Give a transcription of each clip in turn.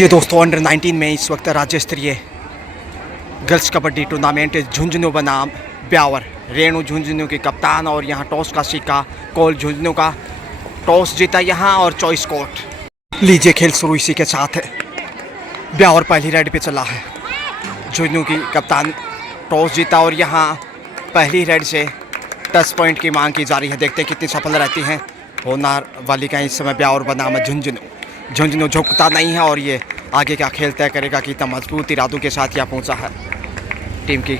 ये दोस्तों अंडर 19 में इस वक्त राज्य स्तरीय गर्ल्स कबड्डी टूर्नामेंट झुंझुनू बनाम ब्यावर। रेणु झुंझुनू के कप्तान और यहाँ टॉस का सिक्का कोल झुंझुनू का टॉस जीता यहाँ और चॉइस कोर्ट। लीजिए खेल शुरू इसी के साथ है। ब्यावर पहली रेड पे चला है। झुंझुनू की कप्तान टॉस जीता और यहाँ पहली रेड से 10 पॉइंट की मांग की जा रही है। देखते हैं कितनी सफल रहती हैं होनार वाली का इस समय ब्यावर बनाम झुंझुनू। झुंझुनू झुकता नहीं है और ये आगे का खेल तय करेगा कि इतना मजबूत इरादों के साथ यहाँ पहुंचा है। टीम की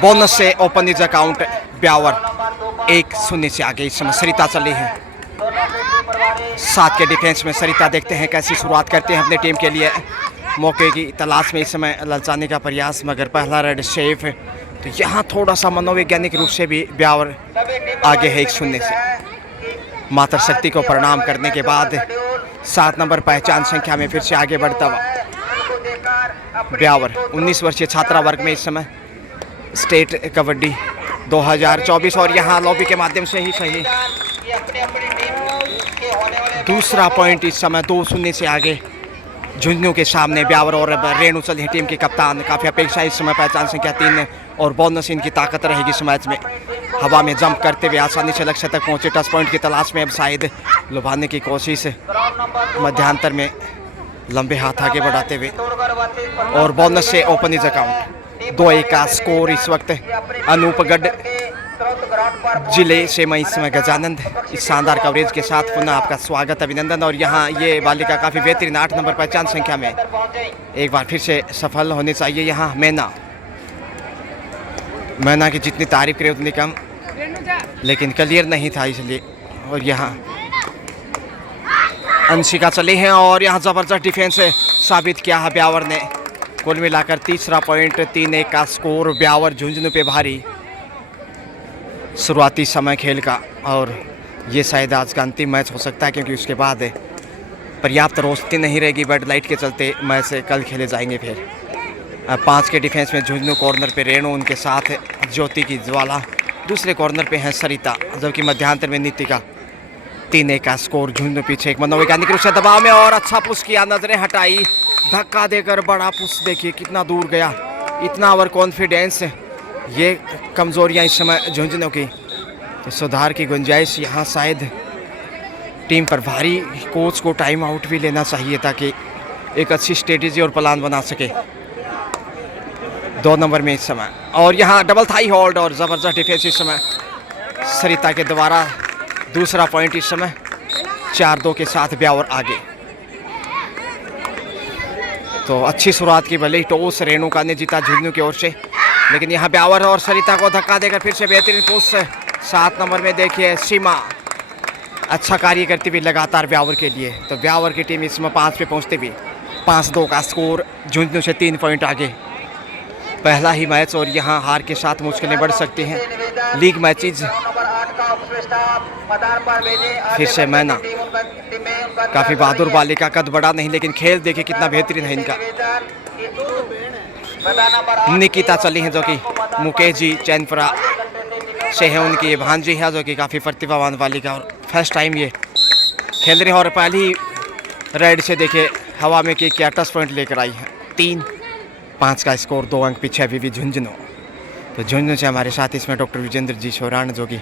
बोनस से ओपन इज अकाउंट ब्यावर 1-0 से आगे इस समय सरिता चली है। 7 के डिफेंस में सरिता देखते हैं कैसी शुरुआत करते हैं अपने टीम के लिए। मौके की तलाश में इस समय ललचाने का प्रयास, मगर पहला रेड सेफ है। तो यहाँ थोड़ा सा मनोवैज्ञानिक रूप से भी ब्यावर आगे है 1-0 से। मातर शक्ति को प्रणाम करने के बाद 7 नंबर पहचान संख्या में फिर से आगे बढ़ता हुआ ब्यावर 19 वर्षीय छात्रा वर्ग में इस समय स्टेट कबड्डी 2024 और यहाँ लॉबी के माध्यम से ही सही दूसरा पॉइंट इस समय 2-0 से आगे झुंझुनू के सामने ब्यावर और रेणु चली टीम के कप्तान। काफ़ी अपेक्षा इस समय पहचान संख्या 3 और बोनस इनकी ताकत रहेगी इस मैच में। हवा में जंप करते हुए आसानी से लक्ष्य तक पहुंचे। 10 पॉइंट की तलाश में अब शायद लुभाने की कोशिश मध्यांतर में लंबे हाथ आगे बढ़ाते हुए और बोनस से ओपन इज अकाउंट 2-1 का स्कोर इस वक्त। अनूपगढ़ जिले से मैं इस समय गजानंद इस शानदार कवरेज के साथ पुनः आपका स्वागत, अभिनंदन। और यहाँ ये बालिका काफ़ी बेहतरीन 8 नंबर पहचान संख्या में एक बार फिर से सफल होनी चाहिए। यहाँ मैना की जितनी तारीफ करे उतनी कम, लेकिन क्लियर नहीं था इसलिए। और यहाँ अंशिका चली हैं और यहाँ ज़बरदस्त डिफेंस साबित किया है ब्यावर ने। कुल मिलाकर तीसरा पॉइंट 3-1 का स्कोर ब्यावर झुंझुनू पे भारी शुरुआती समय खेल का। और ये शायद आज का अंतिम मैच हो सकता है क्योंकि उसके बाद पर्याप्त रोशनी नहीं रहेगी बेड लाइट के चलते। मैच कल खेले जाएंगे फिर। 5 के डिफेंस में झुंझुनू कॉर्नर पे रेणु, उनके साथ ज्योति की ज्वाला, दूसरे कॉर्नर पे है सरिता, जबकि मध्यांतर में नीतिका। 3-1 का स्कोर। झुंझुनू पीछे एक मनोवैज्ञानिक रूप से दबाव में और अच्छा पुश किया, नजरें हटाई, धक्का देकर बड़ा पुश। देखिए कितना दूर गया, इतना ओवर कॉन्फिडेंस। ये कमजोरियां इस समय झुंझुनू की, तो सुधार की गुंजाइश यहाँ शायद टीम पर भारी। कोच को टाइम आउट भी लेना चाहिए ताकि एक अच्छी स्ट्रेटेजी और प्लान बना सके। 2 नंबर में इस समय और यहाँ डबल थाई होल्ड और ज़बरदस्त डिफेंस इस समय सरिता के द्वारा। दूसरा पॉइंट इस समय 4-2 के साथ ब्यावर आगे। तो अच्छी शुरुआत की, भले ही टॉस रेणु का ने जीता झुंझुनू की ओर से, लेकिन यहाँ ब्यावर और सरिता को धक्का देकर फिर से बेहतरीन पुश। 7 नंबर में देखिए सीमा अच्छा कार्य करती हुई लगातार ब्यावर के लिए। तो ब्यावर की टीम इसमें 5 पे पहुँचते हुए 5-2 का स्कोर। झुंझुनू से 3 पॉइंट आगे। पहला ही मैच और यहाँ हार के साथ मुश्किलें बढ़ सकती हैं। लीग मैचेज फिर से मैना काफ़ी बहादुर बालिका, कद बड़ा नहीं लेकिन खेल देखिए कितना बेहतरीन है इनका। निकिता चली हैं जो कि मुकेश जी चैनपुरा से है, उनकी ये भांजी है जो कि काफ़ी प्रतिभावान बालिका और फर्स्ट टाइम ये खेल रहे हैं। और पहली रेड से देखिए हवा में क्या 10 पॉइंट लेकर आई है। 3-5 का स्कोर। 2 अंक पीछे अभी भी झुंझुनू। तो झुंझुनू से हमारे साथ इसमें डॉक्टर विजेंद्र जी शोरान जो कि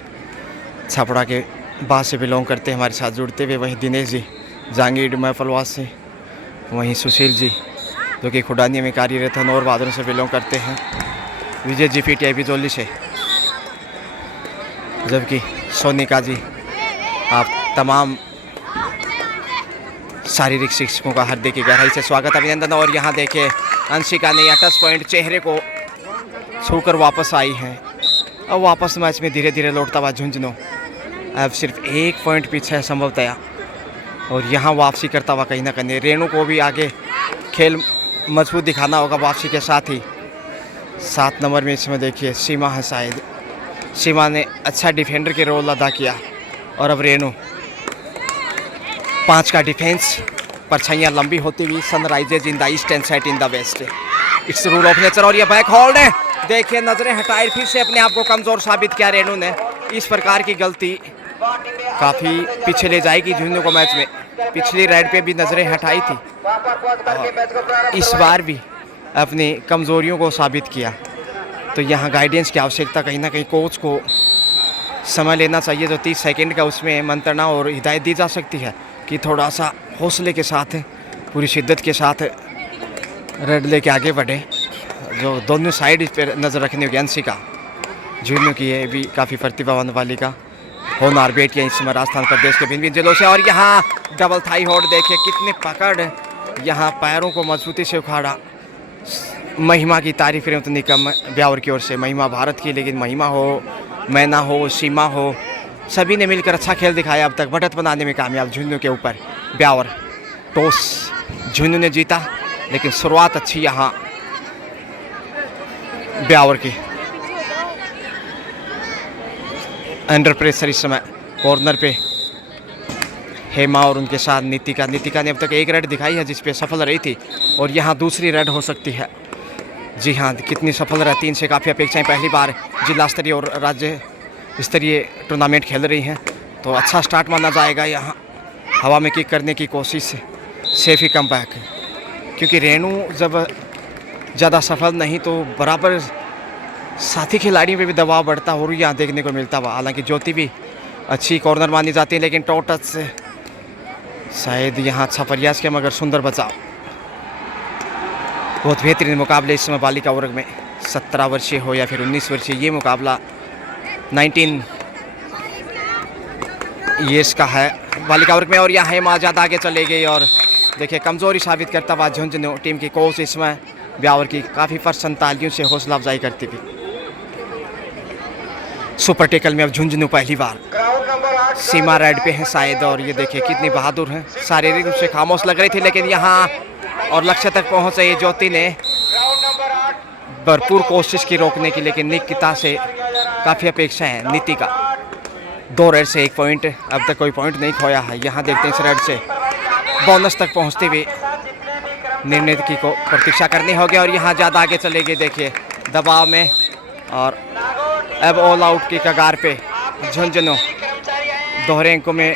छपड़ा के बाद से बिलोंग करते हैं, हमारे साथ जुड़ते हुए। वहीं दिनेश जी जहांगीर महफलवास से, वहीं सुशील जी जो कि खुडानी में कार्यरत है, नौर बहादुर से बिलोंग करते हैं। विजय जी PTI बिजौली से, जबकि सोनिका जी आप तमाम शारीरिक शिक्षकों का हृदय की गहराई से स्वागत, अभिनंदन। और यहाँ देखिए अंशिका ने 10 पॉइंट चेहरे को छूकर वापस आई हैं। अब वापस मैच में धीरे धीरे लौटता हुआ झुंझुनू अब सिर्फ 1 पॉइंट पीछे है संभवतया, और यहाँ वापसी करता हुआ कहीं ना कहीं रेणु को भी आगे खेल मजबूत दिखाना होगा वापसी के साथ ही। 7 नंबर में इसमें देखिए सीमा है, शायद सीमा ने अच्छा डिफेंडर के रोल अदा किया। और अब रेणु 5 का डिफेंस, परछाइयाँ लंबी होती हुई। Sun rises in the east and set in the west, it's rule of nature. और ये बैक होल्ड है, देखिए नजरें हटाए, फिर से अपने आप को कमजोर साबित किया रेणु ने। इस प्रकार की गलती काफ़ी पीछे ले जाएगी झुंझुनू को मैच में। पिछली राइड पे भी नज़रें हटाई थी और इस बार भी अपनी कमज़ोरियों को साबित किया। तो यहाँ गाइडेंस की आवश्यकता, कहीं ना कहीं कोच को समय लेना चाहिए। जो 30 सेकंड का उसमें मंत्रणा और हिदायत दी जा सकती है कि थोड़ा सा हौसले के साथ, पूरी शिद्दत के साथ रेड लेके आगे बढ़े। जो दोनों साइड पर नज़र रखनी होगी, अंशिका झुन्नू की है भी काफ़ी प्रतिभावान वाली का होनार बेटियाँ इस समय राजस्थान प्रदेश के भिन्न भिन्न जिलों से। और यहाँ डबल थाई होल्ड देखिए, कितने पकड़, यहाँ पैरों को मजबूती से उखाड़ा। महिमा की तारीफ करें उतनी कम ब्यावर की ओर से। महिमा भारत की, लेकिन महिमा हो, मैना हो, सीमा हो, सभी ने मिलकर अच्छा खेल दिखाया। अब तक बढ़त बनाने में कामयाब झुन्नू के ऊपर ब्यावर। टॉस झुन्नू ने जीता, लेकिन शुरुआत अच्छी यहाँ ब्यावर की। अंडर प्रेशर इस समय कॉर्नर पे हेमा और उनके साथ नीतिका। नीतिका ने अब तक एक रेड दिखाई है जिस पे सफल रही थी, और यहाँ दूसरी रेड हो सकती है। जी हाँ, कितनी सफल रहती, इनसे काफ़ी अपेक्षाएं। पहली बार जिला स्तरीय और राज्य स्तरीय टूर्नामेंट खेल रही हैं, तो अच्छा स्टार्ट माना जाएगा। यहाँ हवा में किक करने की कोशिश, सेफ ही कम बैक, क्योंकि रेणु जब ज़्यादा सफल नहीं तो बराबर साथी खिलाड़ियों पे भी दबाव बढ़ता और यहाँ देखने को मिलता हुआ। हालांकि ज्योति भी अच्छी कॉर्नर मानी जाती है, लेकिन टॉटच से शायद यहाँ अच्छा प्रयास किया, मगर सुंदर बचाव। बहुत बेहतरीन मुकाबले इस समय बालिका वर्ग में। 17 वर्षीय हो या फिर 19 वर्षीय, ये मुकाबला 19 ईयर्स का है बालिका वर्ग में। और यहाँ हेमा ज़्यादा आगे चले गई और देखिए कमज़ोरी साबित करता हुआ झुंझुनू टीम की कोच इसमें ब्यावर की काफ़ी तालियों से हौसला अफजाई करती थी। सुपर टेकल में अब झुंझुनू पहली बार सीमा राइड पे है शायद, और ये देखिए कितनी बहादुर हैं। शारीरिक रूप से खामोश लग रही थी, लेकिन यहाँ और लक्ष्य तक पहुँचे ये ज्योति ने भरपूर कोशिश की रोकने की, लेकिन निकिता से काफ़ी अपेक्षा है। नीतिका 2 रेड से 1 पॉइंट, अब तक कोई पॉइंट नहीं खोया है। यहाँ देखते हैं इस रेड से बोनस तक पहुँचते हुए निर्णय की को प्रतीक्षा करनी होगी। और यहाँ ज़्यादा आगे चले गए, देखिए दबाव में, और अब ऑल आउट की कगार पे झुंझुनू दोहरे अंकों में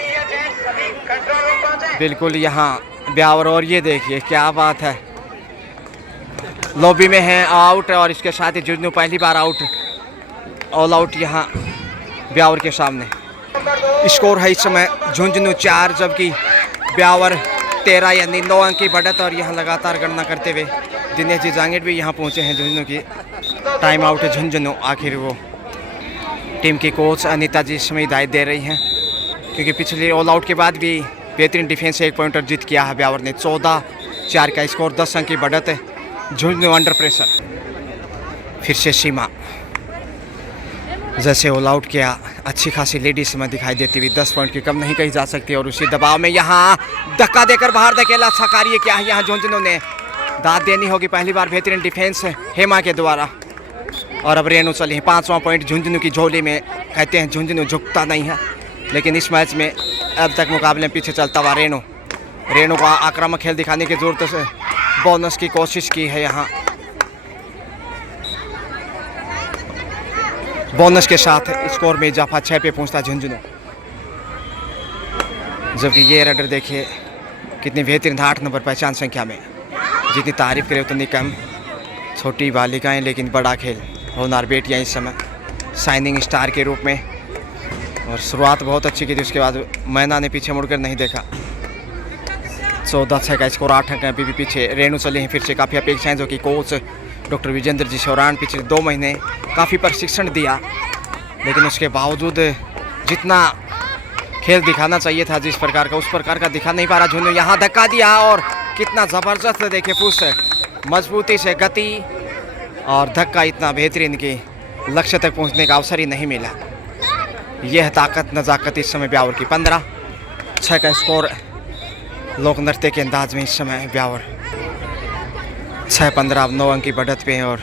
बिल्कुल यहाँ ब्यावर। और ये देखिए क्या बात है, लॉबी में है आउट, और इसके साथ ही झुंझुनू पहली बार आउट, ऑल आउट यहाँ ब्यावर के सामने। स्कोर है इस समय झुंझुनू 4 जबकि ब्यावर 13, यानी 9 अंक की बढ़त। और यहाँ लगातार गणना करते हुए दिनेश जी जांगेड़ भी यहाँ पहुँचे हैं। झुंझुनू की टाइम आउट है झुंझुनू। आखिर वो टीम की कोच अनीता जी इसमें हिदायत दे रही हैं, क्योंकि पिछले ऑल आउट के बाद भी बेहतरीन डिफेंस से 1 पॉइंटर जीत किया है ब्यावर ने। 14-4 का स्कोर, 10 अंक की बढ़त है। Jhunjhunu under pressure. फिर से सीमा जैसे ऑल आउट किया, अच्छी खासी लेडीज में दिखाई देती हुई, 10 पॉइंट की कम नहीं कही जा सकती। और उसी दबाव में यहाँ धक्का देकर बाहर धकेला, अच्छा कार्य किया है यहाँ झुंझुनू ने। दाद देनी होगी, पहली बार बेहतरीन डिफेंस हेमा के द्वारा। और अब रेणु चली है, 5वां पॉइंट झुंझुनू की झोली में। कहते हैं झुंझुनू झुकता नहीं है, लेकिन इस मैच में अब तक मुकाबले में पीछे चलता हुआ रेणु को आक्रामक खेल दिखाने की जरूरत से बोनस की कोशिश की है। यहाँ बोनस के साथ स्कोर में इजाफा, 6 पे पहुंचता झुंझुनू। जबकि ये रेडर देखिए कितनी बेहतरीन, 8 नंबर पहचान संख्या में। जितनी तारीफ करे उतनी कम। छोटी बालिकाएं लेकिन बड़ा खेल, होनार बेटियां इस समय शाइनिंग स्टार के रूप में। और शुरुआत बहुत अच्छी की थी, उसके बाद मैना ने पीछे मुड़कर नहीं देखा। 14-6 का स्कोर, 8 अंक अभी भी पीछे। रेणु चले हैं फिर से, काफ़ी अपेक्षाएं जो कि कोच डॉक्टर विजेंद्र जी शौरान पिछले 2 महीने काफ़ी प्रशिक्षण दिया, लेकिन उसके बावजूद जितना खेल दिखाना चाहिए था जिस प्रकार का, उस प्रकार का दिखा नहीं पा रहा झुंझुनू। यहाँ धक्का दिया और कितना ज़बरदस्त देखिए पुश, मजबूती से गति और धक्का इतना बेहतरीन कि लक्ष्य तक पहुँचने का अवसर ही नहीं मिला। यह ताकत नज़ाकत इस समय ब्यावर की। 15-6 का स्कोर, लोक नृत्य के अंदाज में इस समय ब्यावर 6-15, अब 9 अंक की बढ़त पे हैं। और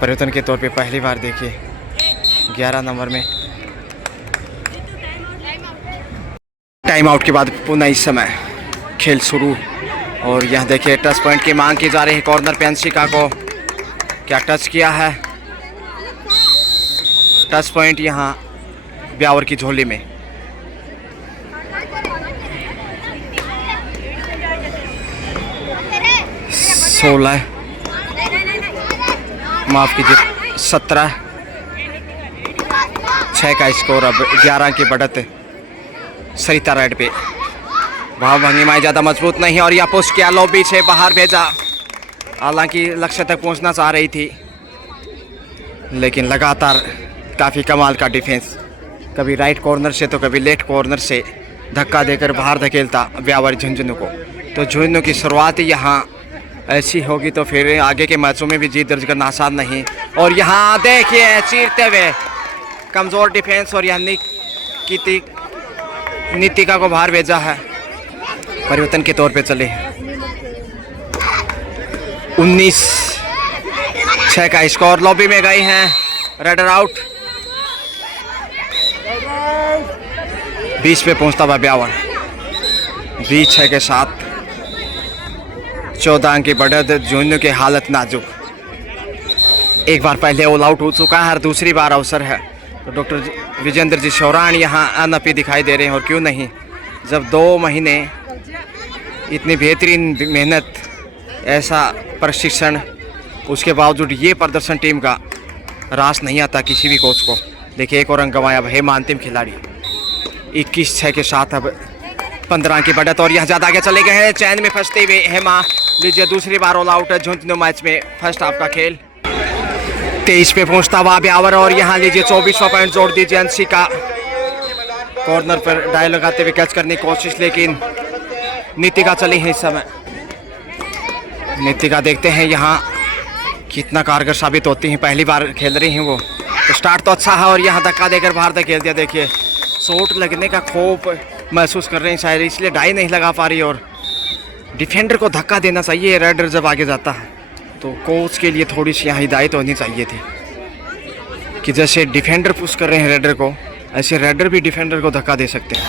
परिवर्तन के तौर पे पहली बार देखिए 11 नंबर में टाइम आउट के बाद पुनः इस समय खेल शुरू। और यहाँ देखिए टच पॉइंट की मांग की जा रही है। कॉर्नर पे अंशिका को क्या टच किया है, टच पॉइंट यहाँ ब्यावर की झोली में। 16, माफ़ कीजिए 17, 6 का स्कोर। अब 11 की बढ़त सरिता रेड पे। भाव भंगी माई ज़्यादा मजबूत नहीं और यह पुश किया, लॉबी से बाहर भेजा। हालांकि लक्ष्य तक पहुंचना चाह रही थी, लेकिन लगातार काफ़ी कमाल का डिफेंस, कभी राइट कॉर्नर से तो कभी लेफ्ट कॉर्नर से धक्का देकर बाहर धकेलता ब्यावर झुंझुनू को। तो झुंझुनू की शुरुआत यहाँ ऐसी होगी तो फिर आगे के मैचों में भी जीत दर्ज करना आसान नहीं। और यहाँ देखिए चीरते हुए कमज़ोर डिफेंस, और यहाँ नीतिका को बाहर भेजा है। परिवर्तन के तौर पे चले 19-6 का स्कोर। लॉबी में गई हैं, रेडर आउट। 20 पे पहुंचता हुआ ब्यावर 20-6 के साथ 14 अंक की बढ़त। झुंझुनू की हालत नाजुक, एक बार पहले ऑल आउट हो चुका है और दूसरी बार अवसर है। तो डॉक्टर विजेंद्र जी शौरान यहाँ अनअपी दिखाई दे रहे हैं, और क्यों नहीं, जब 2 महीने इतनी बेहतरीन मेहनत, ऐसा प्रशिक्षण, उसके बावजूद ये प्रदर्शन टीम का रास नहीं आता किसी भी कोच को। देखिए एक और अंक गंवाया अब हेमा, अंतिम खिलाड़ी। 21-6 के साथ अब 15 की बढ़त, और यहाँ ज़्यादा आगे चले गए हैं। चैन में फंसते हुए हेमा, लीजिए दूसरी बार ऑल आउट है झुंझुनू मैच में फर्स्ट हाफ का खेल। 23 पे पहुँचता हुआ ब्यावर, और यहाँ लीजिए 24वां पॉइंट जोड़ दीजिए अंशिका। कॉर्नर पर डायल लगाते हुए कैच करने की कोशिश, लेकिन नीतिका चली है इस समय। नीतिका देखते हैं यहाँ कितना कारगर साबित होती हैं, पहली बार खेल रही हैं वो। तो स्टार्ट तो अच्छा है, और यहाँ धक्का देकर बाहर धकेल दिया। देखिए चोट लगने का खौफ महसूस कर रहे हैं शायद, इसलिए डाई नहीं लगा पा रही। और डिफेंडर को धक्का देना चाहिए रेडर जब आगे जाता है, तो कोच के लिए थोड़ी सी यहाँ हिदायत होनी चाहिए थी कि जैसे डिफेंडर पुश कर रहे हैं रेडर को, ऐसे रेडर भी डिफेंडर को धक्का दे सकते हैं।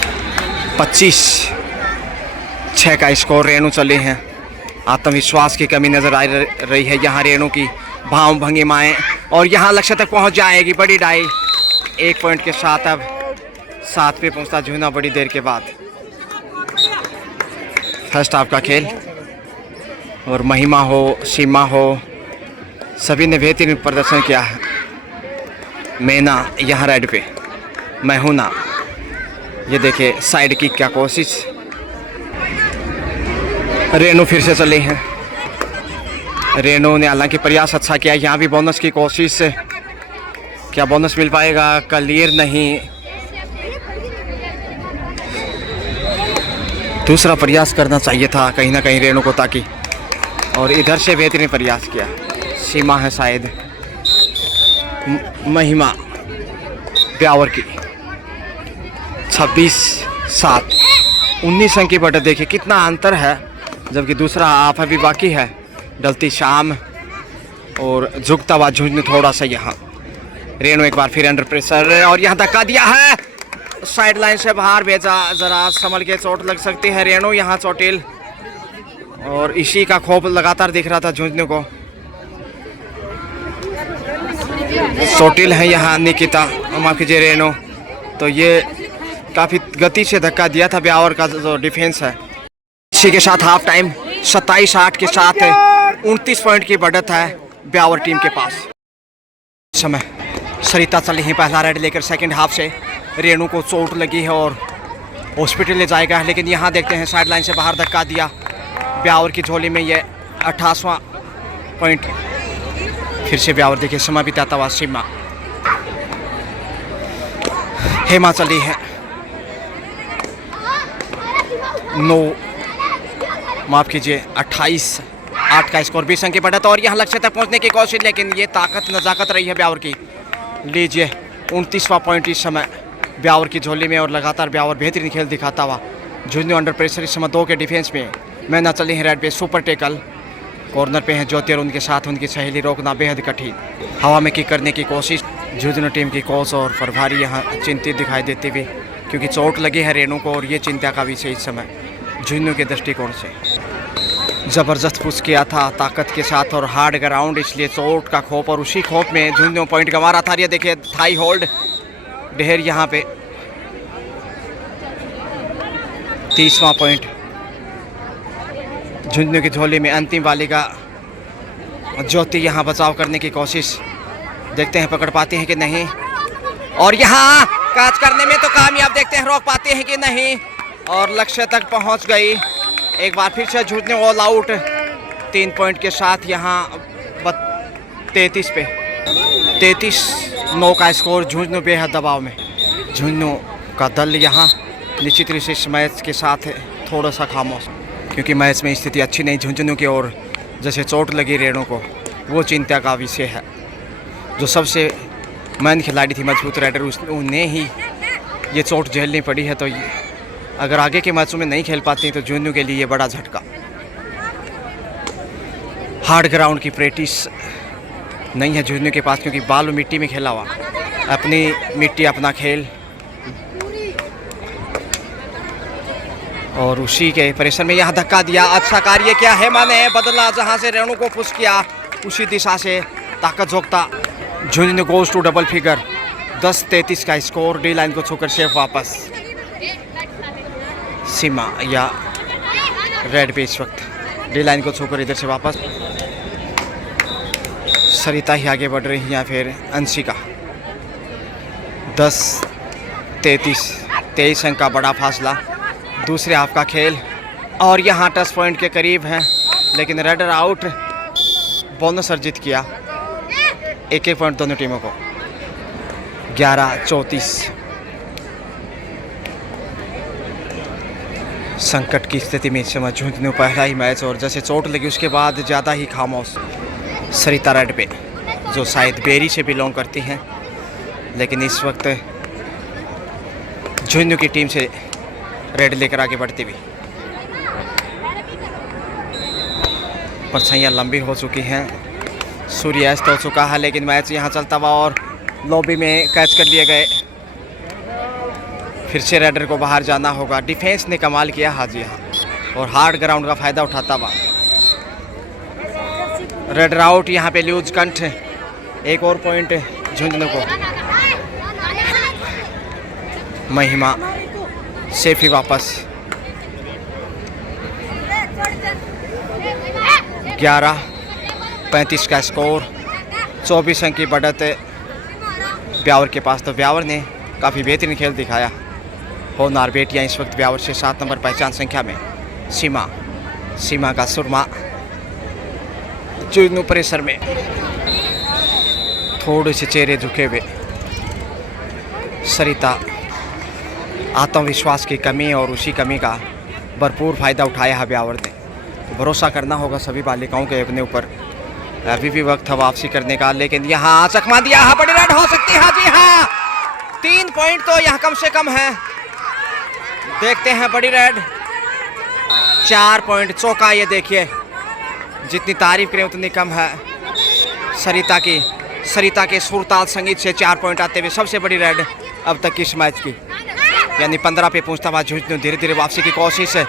25-6 का स्कोर। रेणु चले हैं, आत्मविश्वास की कमी नजर आ रही है यहाँ रेणु की। भाव भंगिमाएँ, और यहाँ लक्ष्य तक पहुँच जाएगी बड़ी डाई। 1 पॉइंट के साथ अब 7 पे पहुँचता झुंझुनू बड़ी देर के बाद। फर्स्ट हाफ का खेल, और महिमा हो, सीमा हो, सभी ने बेहतरीन प्रदर्शन किया है। मैना यहाँ रेड पे, मैहुना, ये देखिए साइड किक क्या कोशिश। रेणु फिर से चले हैं। रेणु ने हालांकि प्रयास अच्छा किया, यहाँ भी बोनस की कोशिश। क्या बोनस मिल पाएगा? क्लियर नहीं, दूसरा प्रयास करना चाहिए था कहीं ना कहीं रेणु को, ताकि, और इधर से बेहतरीन प्रयास किया। सीमा है शायद, महिमा ब्यावर की। 26-7, 19 अंक की बढ़त। देखिए कितना अंतर है, जबकि दूसरा हाफ अभी बाकी है। डलती शाम और झुकता हुआ झुंझुनू थोड़ा सा यहाँ। रेणु एक बार फिर अंडर प्रेशर, और यहाँ धक्का दिया है, साइड लाइन से बाहर भेजा। जरा संभल के, चोट लग सकती है रेणु यहाँ चोटिल, और इसी का खौफ लगातार दिख रहा था झुंझुनू को। चोटिल है यहाँ निकिता, माफ कीजिए रेणु। तो ये काफ़ी गति से धक्का दिया था ब्यावर का जो डिफेंस है। इसी के साथ हाफ टाइम 27-8 के साथ 29 पॉइंट की बढ़त है ब्यावर टीम के पास। समय सरिता चली है पहला रेड लेकर सेकंड हाफ से। रेणु को चोट लगी है और हॉस्पिटल ले जाएगा, लेकिन यहाँ देखते हैं साइड लाइन से बाहर धक्का दिया ब्यावर की झोली में। ये 28वां पॉइंट। फिर से ब्यावर देखिए समय बिताता हुआ। सीमा, हेमा चली है 9, माफ कीजिए 28-8 का स्कोर। 20 अंक की बढ़त, और यहाँ लक्ष्य तक पहुँचने की कोशिश, लेकिन ये ताकत नजाकत रही है ब्यावर की। लीजिए 29वां पॉइंट इस समय ब्यावर की झोली में, और लगातार ब्यावर बेहतरीन खेल दिखाता हुआ। झुंझुनू अंडर प्रेशर इस समय 2 के डिफेंस में। मैना चली है रेड पे, सुपर टेकल कॉर्नर पे है ज्योति, और उनके साथ उनकी सहेली रोकना बेहद कठिन। हवा में किक करने की कोशिश। झुंझुनू टीम की कोच और प्रभारी यहाँ चिंतित दिखाई देती हुई, क्योंकि चोट लगी है रेणु को, और ये चिंता का विषय इस समय झुंझुनू के दृष्टिकोण से। ज़बरदस्त पुश किया था ताकत के साथ और हार्ड ग्राउंड, इसलिए चोट का खौफ, और उसी खौफ में झुंझुनू पॉइंट गंवा रहा था। ये देखिए थाई होल्ड ढेर यहाँ पे 30वां पॉइंट झुंझुनू की झोली में। अंतिम बालिका ज्योति यहाँ बचाव करने की कोशिश, देखते हैं पकड़ पाते हैं कि नहीं। और यहाँ कैच करने में तो कामयाब, देखते हैं रोक पाते हैं कि नहीं। और लक्ष्य तक पहुँच गई। एक बार फिर से झुंझुनू ऑल आउट 3 पॉइंट के साथ। यहाँ 33 पे 33-9 का स्कोर। झुंझुनू बेहद दबाव में। झुंझुनू का दल यहाँ निश्चित रूप से इस मैच के साथ थोड़ा सा खामोश, क्योंकि मैच में स्थिति अच्छी नहीं झुंझुनू की ओर। जैसे चोट लगी रेणु को, वो चिंता का विषय है। जो सबसे मैन खिलाड़ी थी मजबूत राइडर, उन्हें ही ये चोट झेलनी पड़ी है। तो अगर आगे के मैचों में नहीं खेल पाती तो झुंझुनू के लिए बड़ा झटका। हार्ड ग्राउंड की प्रैक्टिस नहीं है झुंझुनू के पास, क्योंकि बालू मिट्टी में खेला हुआ। अपनी मिट्टी अपना खेल, और उसी के प्रेशर में यहाँ धक्का दिया। अच्छा कार्य किया हेमा ने, बदला जहाँ से रेणु को पुश किया उसी दिशा से ताकत झोंकता Jhunjhunu goes to double figure. 10-33 का स्कोर। डी लाइन को छूकर शेफ वापस। सीमा या रेड पे इस वक्त डी लाइन को छूकर इधर से वापस। सरिता ही आगे बढ़ रही या फिर अंशिका। 10-33, 23 अंक का बड़ा फासला। दूसरे हाफ का खेल, और यहाँ टच पॉइंट के करीब हैं, लेकिन रेडर आउट। बोनस अर्जित किया। 1-1 पॉइंट दोनों टीमों को। 11-34। संकट की स्थिति में इस समय झुंझुनू पहला ही मैच, और जैसे चोट लगी उसके बाद ज़्यादा ही खामोश। सरिता रेड पे, जो शायद बेरी से बिलोंग करती हैं, लेकिन इस वक्त झुंझुनू की टीम से रेड लेकर आगे बढ़ती हुई। परछाइयाँ लंबी हो चुकी हैं, सूर्यास्त हो चुका है, लेकिन मैच यहाँ चलता हुआ। और लॉबी में कैच कर लिए गए। फिर से रेडर को बाहर जाना होगा। डिफेंस ने कमाल किया हाजी यहाँ, और हार्ड ग्राउंड का फायदा उठाता हुआ। रेडर आउट यहाँ पे ल्यूज कंठ। 1 और पॉइंट झुंझुनू को। महिमा सेफी वापस। 11-35 का स्कोर। 24 अंक की बढ़त ब्यावर के पास। तो ब्यावर ने काफ़ी बेहतरीन खेल दिखाया। होनहार बेटियां इस वक्त ब्यावर से 7 नंबर पहचान संख्या में। सीमा का सुरमा झुंझुनू प्रेशर में, थोड़े से चेहरे झुके हुए। सरिता आत्मविश्वास की कमी, और उसी कमी का भरपूर फायदा उठाया है ब्यावर ने। भरोसा करना होगा सभी बालिकाओं के अपने ऊपर। अभी भी वक्त है वापसी करने का, लेकिन यहाँ चकमा दिया है। बड़ी रेड हो सकती है जी हाँ। 3 पॉइंट तो यहाँ कम से कम है। देखते हैं बड़ी रेड। 4 पॉइंट चौका। ये देखिए, जितनी तारीफ करें उतनी कम है। सरिता के सुरताल संगीत से 4 पॉइंट आते हुए सबसे बड़ी रेड अब तक इस मैच की, यानी 15 पे पहुंचता हुआ झुंझुनू। धीरे धीरे वापसी की कोशिश है,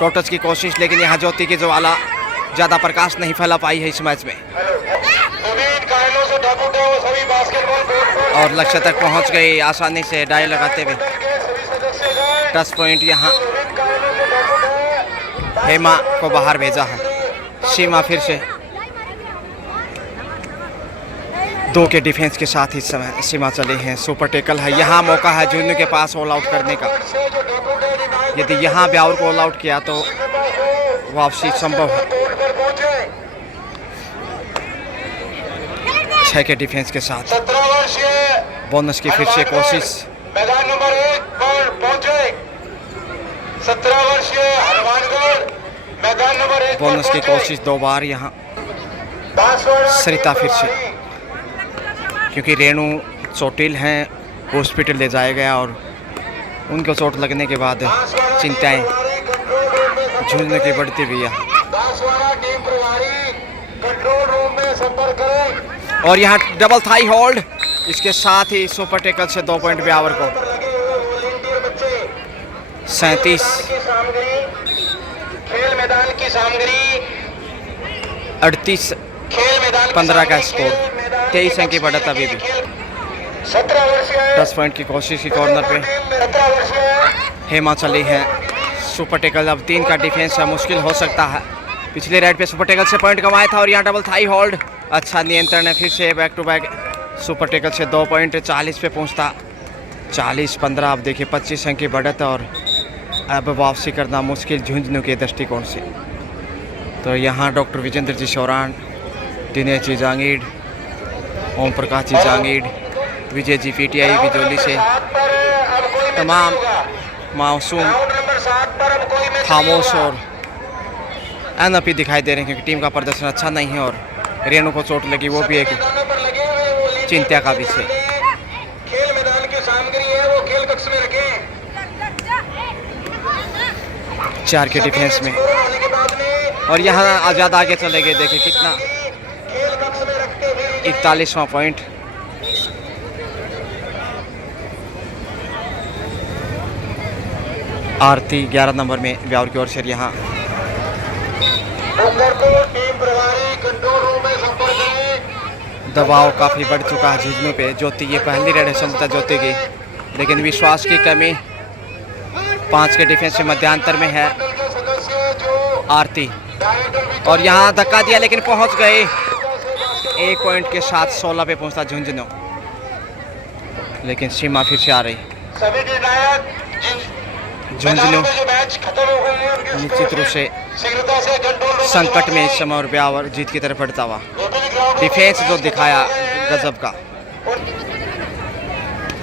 टोटस की कोशिश, लेकिन यहाँ ज्योति की ज्वाला ज़्यादा प्रकाश नहीं फैला पाई है इस मैच में। और लक्ष्य तक पहुंच गई आसानी से डाई लगाते हुए। टच पॉइंट यहाँ हेमा को बाहर भेजा है। सीमा फिर से 2 के डिफेंस के साथ इस समय सीमा चले हैं। सुपर टेकल है, यहाँ मौका है झुंझुनू के पास ऑल आउट करने का। यदि यहाँ ब्यावर को ऑल आउट किया तो वापसी संभव है। 6 के डिफेंस के साथ बोनस की फिर से कोशिश। मैदान नंबर 1 पर पहुंचे 17 वर्षीय हनुमानगढ़। मैदान नंबर 1 बोनस की कोशिश 2 बार यहाँ। सरिता फिर से, क्योंकि रेणु चोटिल हैं, हॉस्पिटल ले जाया गया, और उनको चोट लगने के बाद चिंताएं झुंझुनू की बढ़ती हुई है। और यहाँ डबल थाई होल्ड, इसके साथ ही सुपर टेकल से 2 पॉइंट ब्यावर को। 37 खेल मैदान की सामग्री 38 15 का स्कोर। 23 अंक की बढ़त अभी भी। 10 पॉइंट की कोशिश की कॉर्नर पे हेमा चली है। सुपर टेकल अब 3 का डिफेंस है, मुश्किल हो सकता है। पिछले राइड पे सुपर टैकल से पॉइंट कमाया था और यहाँ डबल थाई होल्ड, अच्छा नियंत्रण है। फिर से back to back super tackle से 2 पॉइंट 40 पे पहुँचता, 40-15। अब देखिए 25 अंक की बढ़त और अब वापसी करना मुश्किल झुंझुनू के दृष्टिकोण से। तो यहाँ डॉक्टर विजेंद्र जी शौरान, दिनेश जी जांगीड़, ओम प्रकाश जी जांगीड़, विजय जी पीटीआई बिजौली से, तमाम मासूम खामोश और एनपी दिखाई दे रहे हैं क्योंकि टीम का प्रदर्शन अच्छा नहीं है और रेणु को चोट लगी, वो भी एक चिंता का विषय। खेल मैदान की सामग्री है वो खेल कक्ष में रखें। 4 के डिफेंस में और यहाँ आज़ाद आगे चले गए, देखिए कितना 41वां पॉइंट। आरती 11 नंबर में ब्यावर की ओर से। यहाँ दबाव काफ़ी बढ़ चुका है झुंझुनू पे। ज्योति ये पहली रेड है संगीता ज्योति की, लेकिन विश्वास की कमी 5 के डिफेंस में मध्यांतर में है आरती। और यहाँ धक्का दिया लेकिन पहुँच गए, 1 पॉइंट के साथ 16 पे पहुँचता झुंझुनू, लेकिन सीमा फिर से आ रही। झुंझुनू निश्चित रूप से संकट में इस समय और ब्यावर जीत की तरफ बढ़ता हुआ। डिफेंस जो दिखाया गजब का।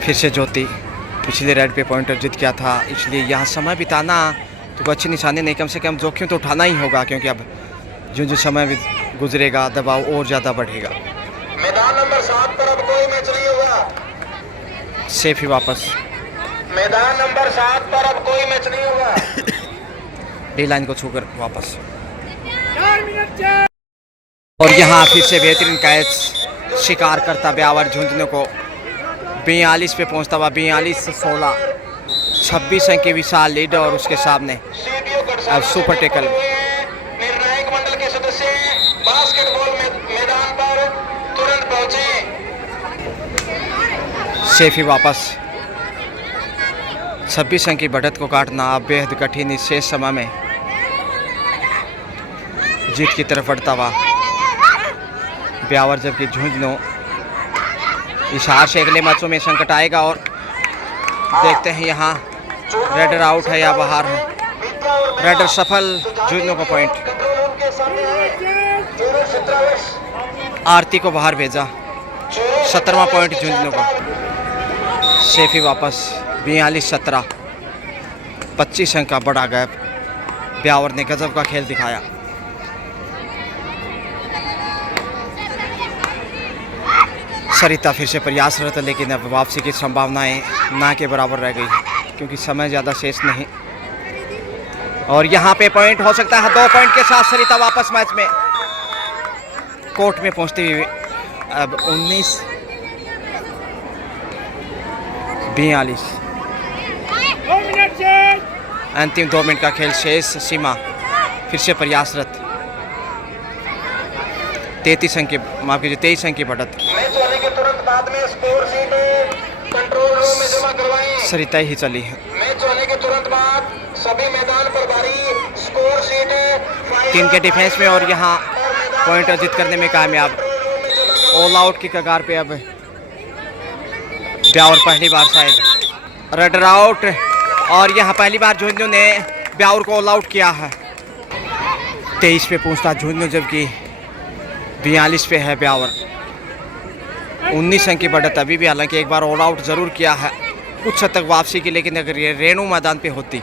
फिर से ज्योति पिछले रेड पे पॉइंटर जीत गया था, इसलिए यहाँ समय बिताना तो अच्छी निशानी नहीं, कम से कम जोखिम तो उठाना ही होगा क्योंकि अब जो समय गुजरेगा दबाव और ज़्यादा बढ़ेगा। मैदान नंबर 7 पर अब कोई मैच नहीं होगा। सेफ ही वापस मैदान नंबर 7 पर अब कोई मैच नहीं होगा। डी लाइन को छूकर वापस। और यहाँ फिर से बेहतरीन कैच शिकार करता ब्यावर झुंझुनू को 42 पे पहुँचता हुआ। 42 से 16, 26 अंक की विशाल लीड और उसके सामने अब सुपर टैकल। निर्णायक मंडल के सदस्य बास्केटबॉल मैदान पर तुरंत पहुंचे। सेफ ही वापस। 26 अंक की बढ़त को काटना अब बेहद कठिन इस शेष समय में। जीत की तरफ बढ़ता हुआ ब्यावर, जबकि झुंझुनू इस हार से अगले मैचों में संकट आएगा। और देखते हैं यहाँ रेडर आउट है या बाहर है। रेडर सफल, झुंझुनू का पॉइंट। आरती को बाहर भेजा, 17वां पॉइंट झुंझुनू का। सेफी वापस 42-17, 25 अंक का बड़ा गैप। ब्यावर ने गजब का खेल दिखाया। सरिता फिर से प्रयासरत, लेकिन अब वापसी की संभावनाएं ना के बराबर रह गई क्योंकि समय ज़्यादा शेष नहीं। और यहाँ पे पॉइंट हो सकता है। 2 पॉइंट के साथ सरिता वापस मैच में कोर्ट में पहुँचती हुई। अब 19-42, अंतिम 2 मिनट का खेल शेष। सीमा फिर से प्रयासरत, 33 अंक की, माफ कीजिए 23 अंक की बढ़त। मैच होने के तुरंत बाद में स्कोर शीट कंट्रोल रूम में जमा करवाएं। सरिता ही चली है। मैच होने के तुरंत बाद सभी मैदान पर भारी स्कोर शीट 3 के डिफेंस में और यहाँ पॉइंट अर्जित करने में कामयाब। ऑल आउट की कगार पे अब ब्यावर पहली बार शायद रेडर आउट। और यहाँ पहली बार झुंझुनू ने ब्यावर को ऑल आउट किया है। 23 पे पहुँचता झुंझुनू, जबकि 42 पे है ब्यावर। 19 अंक की बढ़त अभी भी, हालांकि एक बार ऑल आउट ज़रूर किया है कुछ हद तक वापसी की, लेकिन अगर ये रेणु मैदान पे होती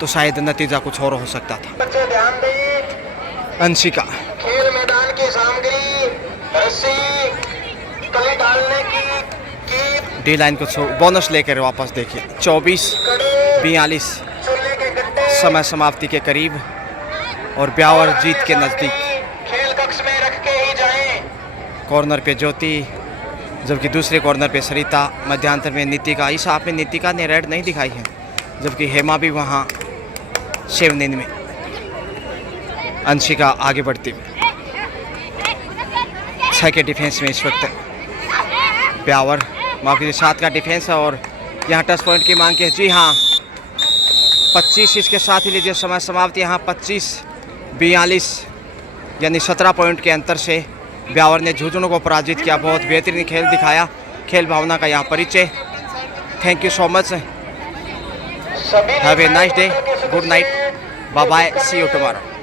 तो शायद नतीजा कुछ और हो सकता था। बच्चे ध्यान दें, अंशिका खेल मैदान की सामग्री, रस्सी, कली डालने की डी लाइन को बोनस लेकर वापस। देखिए 24-42, चूल्हे के गड्ढे समय समाप्ति के करीब और ब्यावर जीत के नज़दीक। खेल कक्ष में रख के ही जाएं। कॉर्नर पे ज्योति, जबकि दूसरे कॉर्नर पे सरिता, मध्यांतर में नीतिका। इस हाफ में नीतिका ने रेड नहीं दिखाई है, जबकि हेमा भी वहाँ शेवनिन में। अंशिका आगे बढ़ती हुई 6 के डिफेंस में इस वक्त ब्यावर, माफ कीजिए 7 का डिफेंस है। और यहाँ टच पॉइंट की मांग की है। जी हाँ, 25 इसके साथ ही लीजिए समय समाप्ति। यहाँ 25-42 यानी 17 पॉइंट के अंतर से ब्यावर ने झुंझुनू को पराजित किया। बहुत बेहतरीन खेल दिखाया, खेल भावना का यहाँ परिचय। Thank you so much, have a nice day, good night, bye bye, see you tomorrow.